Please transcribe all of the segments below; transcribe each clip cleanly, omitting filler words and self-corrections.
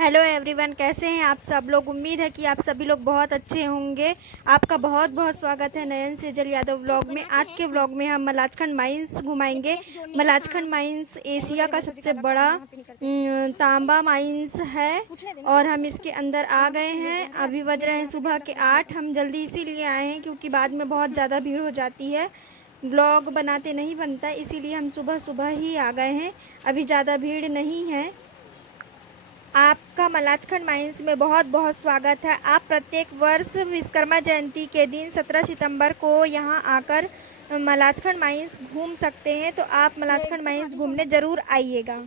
Hello everyone, कैसे हैं आप सब लोग। उम्मीद है कि आप सभी लोग बहुत अच्छे होंगे। आपका बहुत बहुत स्वागत है नयन सेजल यादव व्लॉग में। आज के व्लॉग में हम मलाजखंड माइंस घुमाएंगे। मलाजखंड माइंस एशिया का सबसे बड़ा तांबा माइंस है और हम इसके अंदर आ गए हैं। अभी बज रहे हैं सुबह के 8। हम जल्दी इसीलिए आए हैं क्योंकि बाद में बहुत ज़्यादा भीड़ हो जाती है, व्लॉग बनाते नहीं बनता, इसीलिए हम सुबह सुबह ही आ गए हैं। अभी ज़्यादा भीड़ नहीं है। आपका मलाजखंड माइंस में बहुत बहुत स्वागत है। आप प्रत्येक वर्ष विश्वकर्मा जयंती के दिन 17 सितंबर को यहां आकर मलाजखंड माइंस घूम सकते हैं, तो आप मलाजखंड माइंस घूमने ज़रूर आइएगा।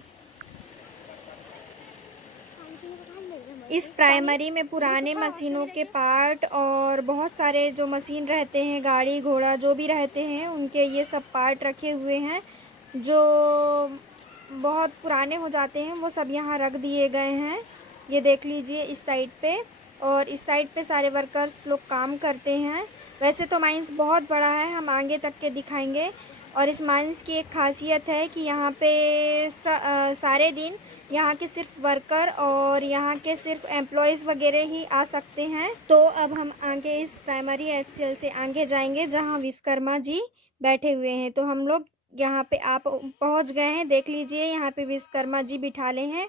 इस प्राइमरी में पुराने मशीनों के पार्ट और बहुत सारे जो मशीन रहते हैं, गाड़ी घोड़ा जो भी रहते हैं, उनके ये सब पार्ट रखे हुए हैं। जो बहुत पुराने हो जाते हैं वो सब यहाँ रख दिए गए हैं। ये देख लीजिए इस साइड पे, और इस साइड पे सारे वर्कर्स लोग काम करते हैं। वैसे तो माइंस बहुत बड़ा है, हम आगे तक के दिखाएंगे। और इस माइंस की एक खासियत है कि यहाँ पे सारे दिन यहाँ के सिर्फ वर्कर और यहाँ के सिर्फ एम्प्लॉयज़ वगैरह ही आ सकते हैं। तो अब हम आगे इस प्राइमरी HCL से आगे जाएंगे जहाँ विश्वकर्मा जी बैठे हुए हैं। तो हम लोग यहाँ पे आप पहुँच गए हैं। देख लीजिए यहाँ पे विश्वकर्मा जी बिठाले हैं।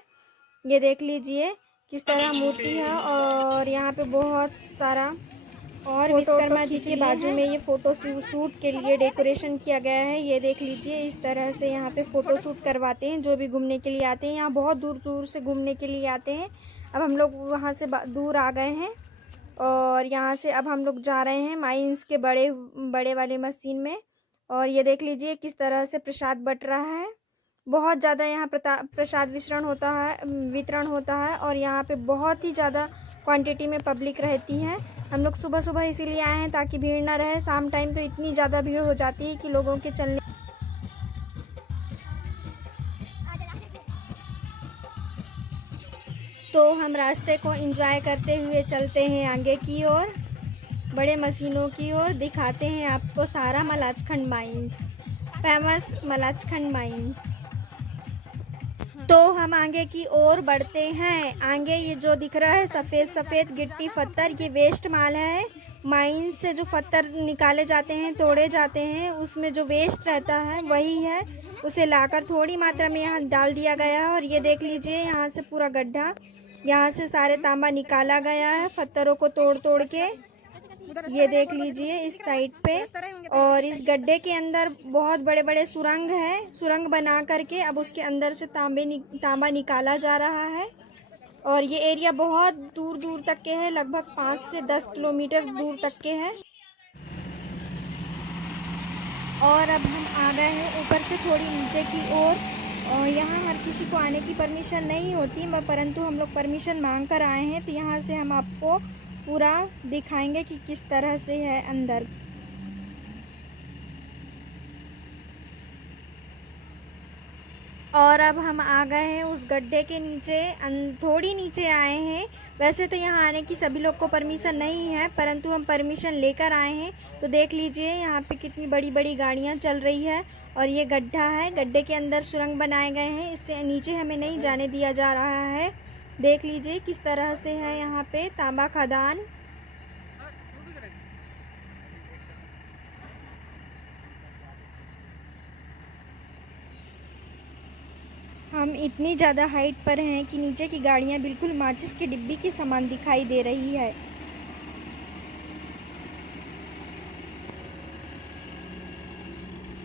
ये देख लीजिए किस तरह मूर्ति है, और यहाँ पे बहुत सारा और विश्वकर्मा जी के बाजू में ये फ़ोटो शूट के लिए डेकोरेशन किया गया है। ये देख लीजिए इस तरह से यहाँ पे फ़ोटो शूट करवाते हैं जो भी घूमने के लिए आते हैं। यहाँ बहुत दूर दूर से घूमने के लिए आते हैं। अब हम लोग वहाँ से दूर आ गए हैं और यहाँ से अब हम लोग जा रहे हैं माइंस के बड़े वाले मशीन में। और ये देख लीजिए किस तरह से प्रसाद बट रहा है। बहुत ज़्यादा यहाँ प्रसाद वितरण होता है और यहाँ पे बहुत ही ज़्यादा क्वांटिटी में पब्लिक रहती है। हम लोग सुबह सुबह इसीलिए आए हैं ताकि भीड़ ना रहे। शाम टाइम तो इतनी ज़्यादा भीड़ हो जाती है कि लोगों के चलने। तो हम रास्ते को एंजॉय करते हुए चलते हैं आगे की ओर, बड़े मशीनों की ओर। दिखाते हैं आपको सारा Malajkhand mines, famous Malajkhand mines. तो हम आगे की ओर बढ़ते हैं। आगे ये जो दिख रहा है सफ़ेद सफ़ेद गिट्टी पत्थर, ये वेस्ट माल है। माइंस से जो पत्थर निकाले जाते हैं, तोड़े जाते हैं, उसमें जो वेस्ट रहता है वही है। उसे लाकर थोड़ी मात्रा में यहाँ डाल दिया गया है। और ये देख लीजिए यहाँ से पूरा गड्ढा, यहाँ से सारे तांबा निकाला गया है पत्थरों को तोड़ तोड़ के। ये देख लीजिए इस साइड पे। और इस गड्ढे के अंदर बहुत बड़े बड़े सुरंग है। सुरंग बना करके अब उसके अंदर से तांबा निकाला जा रहा है। और ये एरिया बहुत दूर दूर तक के है, लगभग 5 से 10 किलोमीटर दूर तक के है। और अब हम आ गए हैं ऊपर से थोड़ी नीचे की ओर। और यहाँ हर किसी को आने की परमिशन नहीं होती, परंतु हम लोग परमिशन मांग कर आए हैं। तो यहाँ से हम आपको पूरा दिखाएंगे कि किस तरह से है अंदर। और अब हम आ गए हैं उस गड्ढे के नीचे, थोड़ी नीचे आए हैं। वैसे तो यहाँ आने की सभी लोग को परमिशन नहीं है, परंतु हम परमिशन लेकर आए हैं। तो देख लीजिए यहाँ पे कितनी बड़ी बड़ी गाड़ियाँ चल रही है। और ये गड्ढा है, गड्ढे के अंदर सुरंग बनाए गए हैं, इससे नीचे हमें नहीं जाने दिया जा रहा है। देख लीजिए किस तरह से है यहाँ पे तांबा खदान। हम इतनी ज़्यादा हाइट पर हैं कि नीचे की गाड़ियाँ बिल्कुल माचिस की डिब्बी की समान दिखाई दे रही है।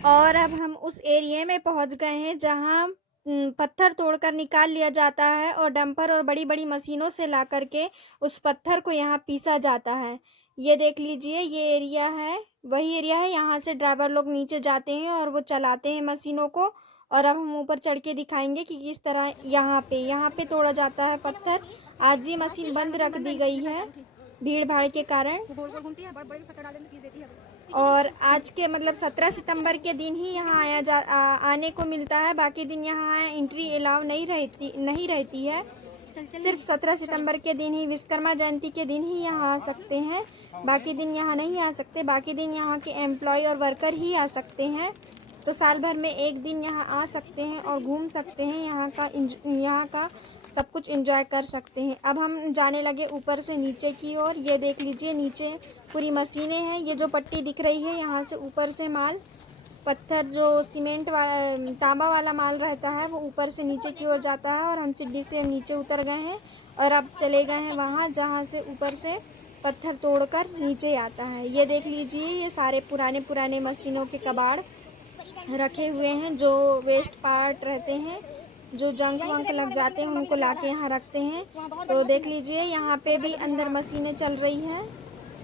और अब हम उस एरिया में पहुंच गए हैं जहां पत्थर तोड़कर निकाल लिया जाता है और डंपर और बड़ी बड़ी मशीनों से ला करके उस पत्थर को यहाँ पीसा जाता है। ये देख लीजिए ये एरिया है, वही एरिया है। यहाँ से ड्राइवर लोग नीचे जाते हैं और वो चलाते हैं मशीनों को। और अब हम ऊपर चढ़ के दिखाएंगे कि किस तरह यहाँ पे तोड़ा जाता है पत्थर। आज ये मशीन बंद रख दी गई है भीड़ भाड़ के कारण। और आज के मतलब 17 सितंबर के दिन ही यहाँ आने को मिलता है, बाकी दिन यहाँ एंट्री अलाउ नहीं रहती है। सिर्फ 17 सितंबर के दिन ही, विश्वकर्मा जयंती के दिन ही यहाँ आ सकते हैं। बाकी दिन यहाँ नहीं आ सकते। बाकी दिन यहाँ के एम्प्लॉय और वर्कर ही आ सकते हैं। तो साल भर में एक दिन यहाँ आ सकते हैं और घूम सकते हैं, यहाँ का सब कुछ एंजॉय कर सकते हैं। अब हम जाने लगे ऊपर से नीचे की ओर। ये देख लीजिए नीचे पूरी मशीनें हैं। ये जो पट्टी दिख रही है यहाँ से ऊपर से माल पत्थर जो सीमेंट वाला तांबा वाला माल रहता है वो ऊपर से नीचे की ओर जाता है और हम सीढ़ी से नीचे उतर गए हैं और अब चले गए हैं वहाँ जहाँ से ऊपर से पत्थर तोड़कर नीचे आता है। ये देख लीजिए ये सारे पुराने मशीनों के कबाड़ रखे हुए हैं जो वेस्ट पार्ट रहते हैं, जो जंग वंग लग जाते हैं उनको लाके यहाँ रखते हैं। तो देख लीजिए यहाँ पे भी अंदर मशीनें चल रही हैं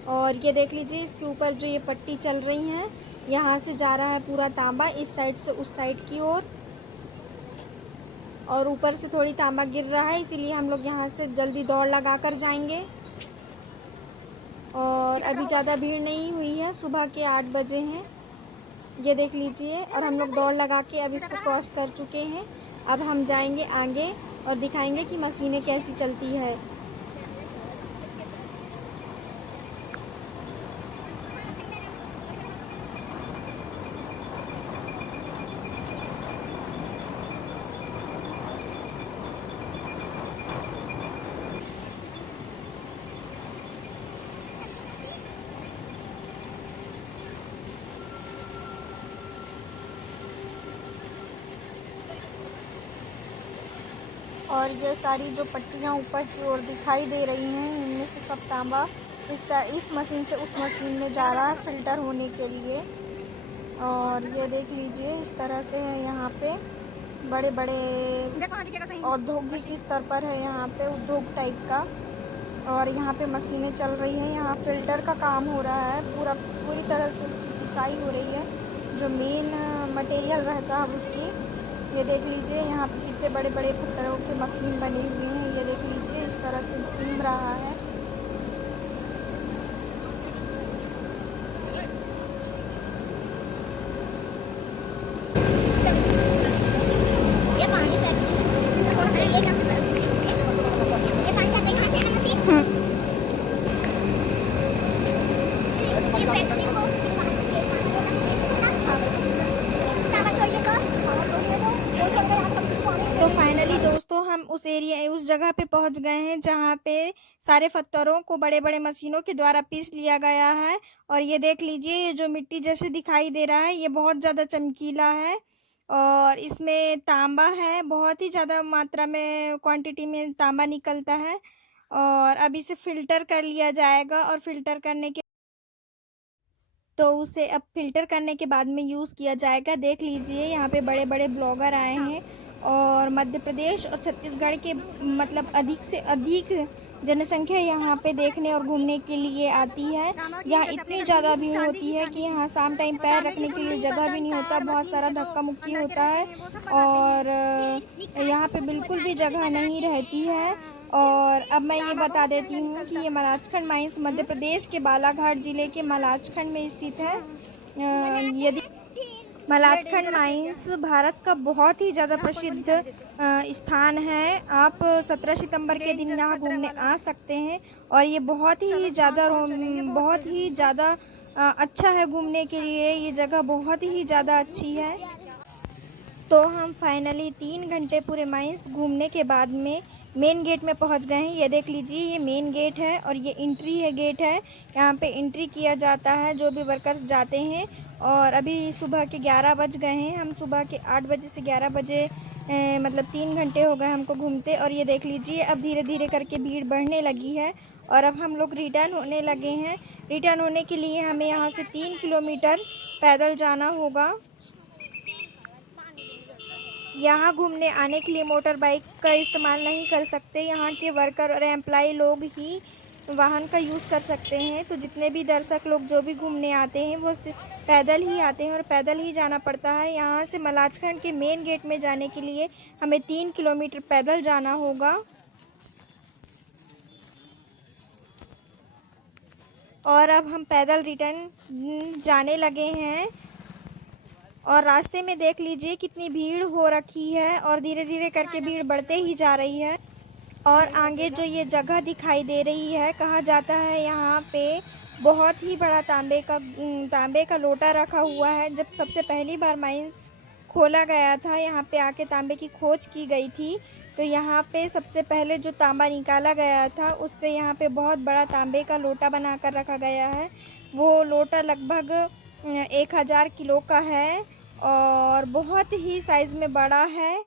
और ये देख लीजिए इसके ऊपर जो ये पट्टी चल रही हैं यहाँ से जा रहा है पूरा तांबा इस साइड से उस साइड की ओर और ऊपर से थोड़ी तांबा गिर रहा है, इसीलिए हम लोग यहाँ से जल्दी दौड़ लगा कर जाएंगे। और अभी ज़्यादा भीड़ नहीं हुई है, सुबह के 8 बजे हैं। ये देख लीजिए और हम लोग दौड़ लगा के अब इसको क्रॉस कर चुके हैं। अब हम जाएंगे आगे और दिखाएंगे कि मशीनें कैसी चलती है। और ये सारी जो पट्टियाँ ऊपर की ओर दिखाई दे रही हैं इनमें से सब तांबा इस मशीन से उस मशीन में जा रहा है फ़िल्टर होने के लिए। और ये देख लीजिए इस तरह से है यहाँ पे बड़े बड़े औद्योगिक स्तर पर है यहाँ पे उद्योग टाइप का। और यहाँ पे मशीनें चल रही हैं, यहाँ फ़िल्टर का काम हो रहा है, पूरी तरह से उसकी पिसाई हो रही है जो मेन मटेरियल रहता है उसकी। ये देख लीजिए यहाँ पे कितने बड़े बड़े पत्थरों के मशीन बने हुए हैं। ये देख लीजिए इस तरह से घूम रहा है। तो फाइनली दोस्तों हम उस जगह पे पहुंच गए हैं जहां पे सारे पत्थरों को बड़े बड़े मशीनों के द्वारा पीस लिया गया है। और ये देख लीजिए ये जो मिट्टी जैसे दिखाई दे रहा है ये बहुत ज़्यादा चमकीला है और इसमें तांबा है, बहुत ही ज़्यादा मात्रा में क्वांटिटी में तांबा निकलता है। और अब इसे फ़िल्टर कर लिया जाएगा और उसे अब फ़िल्टर करने के बाद में यूज़ किया जाएगा। देख लीजिए यहाँ पे बड़े बड़े ब्लॉगर आए हैं और मध्य प्रदेश और छत्तीसगढ़ के मतलब अधिक से अधिक जनसंख्या यहाँ पे देखने और घूमने के लिए आती है। यहाँ इतनी ज़्यादा भीड़ होती है कि यहाँ शाम टाइम पैर रखने के लिए जगह भी नहीं होता, बहुत सारा धक्का मुक्की होता है और यहाँ पे बिल्कुल भी जगह नहीं रहती है। और अब मैं ये बता देती हूँ कि ये मलाजखंड माइंस मध्य प्रदेश के बालाघाट ज़िले के मलाजखंड में स्थित है। यदि मलाजखंड माइंस भारत का बहुत ही ज़्यादा प्रसिद्ध स्थान है। आप 17 सितंबर के दिन यहाँ घूमने आ सकते हैं और ये बहुत ही ज़्यादा अच्छा है घूमने के लिए। ये जगह बहुत ही ज़्यादा अच्छी है। तो हम फाइनली 3 घंटे पूरे माइंस घूमने के बाद में मेन गेट में पहुंच गए हैं। ये देख लीजिए ये मेन गेट है और ये एंट्री है गेट है, यहाँ पे एंट्री किया जाता है जो भी वर्कर्स जाते हैं। और अभी सुबह के 11 बज गए हैं, हम सुबह के 8 बजे से 11 बजे मतलब 3 घंटे हो गए हमको घूमते। और ये देख लीजिए अब धीरे धीरे करके भीड़ बढ़ने लगी है और अब हम लोग रिटर्न होने लगे हैं। रिटर्न होने के लिए हमें यहाँ से 3 किलोमीटर पैदल जाना होगा। यहाँ घूमने आने के लिए मोटर बाइक का इस्तेमाल नहीं कर सकते, यहाँ के वर्कर और एम्प्लॉय लोग ही वाहन का यूज़ कर सकते हैं। तो जितने भी दर्शक लोग जो भी घूमने आते हैं वो पैदल ही आते हैं और पैदल ही जाना पड़ता है। यहाँ से मलाजखंड के मेन गेट में जाने के लिए हमें 3 किलोमीटर पैदल जाना होगा। और अब हम पैदल रिटर्न जाने लगे हैं और रास्ते में देख लीजिए कितनी भीड़ हो रखी है और धीरे धीरे करके भीड़ बढ़ते ही जा रही है। और आगे जो ये जगह दिखाई दे रही है, कहा जाता है यहाँ पे बहुत ही बड़ा तांबे का लोटा रखा हुआ है। जब सबसे पहली बार माइंस खोला गया था, यहाँ पे आके तांबे की खोज की गई थी, तो यहाँ पे सबसे पहले जो तांबा निकाला गया था उससे यहाँ पे बहुत बड़ा तांबे का लोटा बनाकर रखा गया है। वो लोटा लगभग 1000 किलो का है और बहुत ही साइज़ में बड़ा है।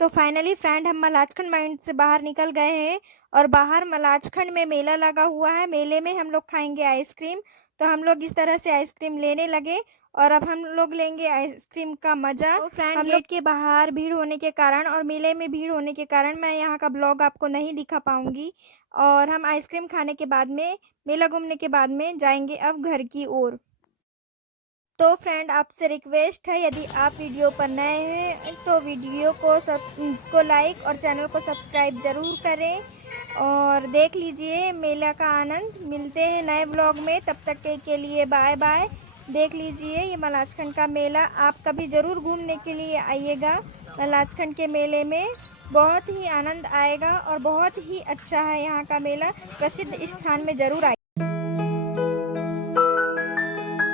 तो फाइनली फ्रेंड, हम मलाजखंड माइंस से बाहर निकल गए हैं और बाहर मलाजखंड में मेला लगा हुआ है। मेले में हम लोग खाएंगे आइसक्रीम। तो हम लोग इस तरह से आइसक्रीम लेने लगे और अब हम लोग लेंगे आइसक्रीम का मज़ा। तो फ्रेंड, हम लोग के बाहर भीड़ होने के कारण और मेले में भीड़ होने के कारण मैं यहाँ का ब्लॉग आपको नहीं दिखा पाऊँगी। और हम आइसक्रीम खाने के बाद में, मेला घूमने के बाद में जाएंगे अब घर की ओर। तो फ्रेंड, आपसे रिक्वेस्ट है, यदि आप वीडियो पर नए हैं तो वीडियो को लाइक और चैनल को सब्सक्राइब ज़रूर करें और देख लीजिए मेला का आनंद। मिलते हैं नए ब्लॉग में, तब तक के लिए बाय बाय। देख लीजिए ये मलाजखंड का मेला, आप कभी ज़रूर घूमने के लिए आइएगा। मलाजखंड के मेले में बहुत ही आनंद आएगा और बहुत ही अच्छा है यहाँ का मेला। प्रसिद्ध स्थान में ज़रूर आइए।